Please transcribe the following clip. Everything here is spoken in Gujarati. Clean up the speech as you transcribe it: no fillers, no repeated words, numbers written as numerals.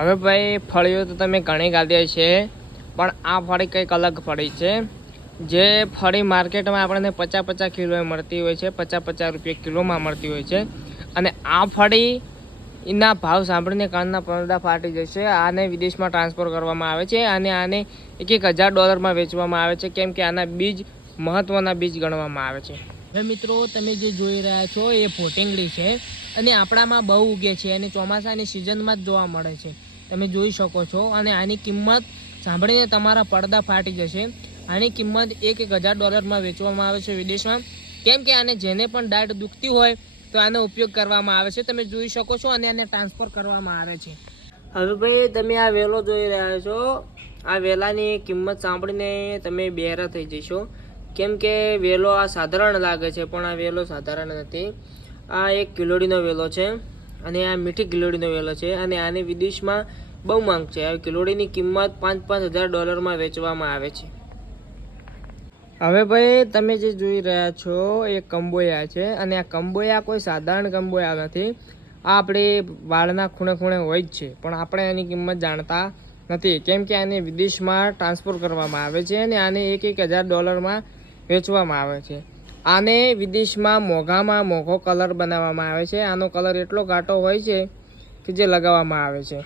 હવે ભાઈ ફળીઓ તો તમે ઘણી ગાધી છે, પણ આ ફળી કંઈક અલગ ફળી છે. જે ફળી માર્કેટમાં આપણને 50-50 કિલોએ મળતી હોય છે, 50-50 રૂપિયા કિલોમાં મળતી હોય છે. અને આ ફળી એના ભાવ સાંભળીને કાનના પડદા ફાટી જશે. આને વિદેશમાં ટ્રાન્સફર કરવામાં આવે છે અને આને $1,000 વેચવામાં આવે છે, કેમ કે આના બીજ મહત્ત્વના બીજ ગણવામાં આવે છે. હવે મિત્રો તમે જે જોઈ રહ્યા છો એ ફોટિંગડી છે અને આપણામાં બહુ ઉગે છે અને ચોમાસાની સિઝનમાં જ જોવા મળે છે. તમે જોઈ શકો છો અને આની કિંમત સાંભળીને તમારા પડદા ફાટી જશે. આની કિંમત $1,000 વેચવામાં આવે છે વિદેશમાં, કેમ કે આને જેને પણ દાઢ દુખતી હોય તો આનો ઉપયોગ કરવામાં આવે છે. તમે જોઈ શકો છો અને આને ટ્રાન્સફર કરવામાં આવે છે. હવે ભાઈ તમે આ વેલો જોઈ રહ્યા છો, આ વેલાની કિંમત સાંભળીને તમે બહેરા થઈ જશો, કેમ કે વેલો આ સાધારણ લાગે છે, પણ આ વેલો સાધારણ નથી. આ એક કિલોડીનો વેલો છે અને આ મીઠી કિલોડીનો વેલો છે અને આની વિદેશમાં બહુ માંગ છે. આ કિલોડીની કિંમત $5,000 વેચવામાં આવે છે. હવે ભાઈ તમે જે જોઈ રહ્યા છો એ કંબોયા છે અને આ કંબોયા કોઈ સાધારણ કંબોયા નથી. આ આપણે વાળના ખૂણે ખૂણે હોય જ છે, પણ આપણે એની કિંમત જાણતા નથી, કેમ કે આને વિદેશમાં ટ્રાન્સફર કરવામાં આવે છે અને આને $1,000 વેચવામાં આવે છે. આને વિદેશમાં મોંઘામાં મોંઘો કલર બનાવવામાં આવે છે. આનો કલર એટલો ઘાટો હોય છે કે જે લગાવવામાં આવે છે.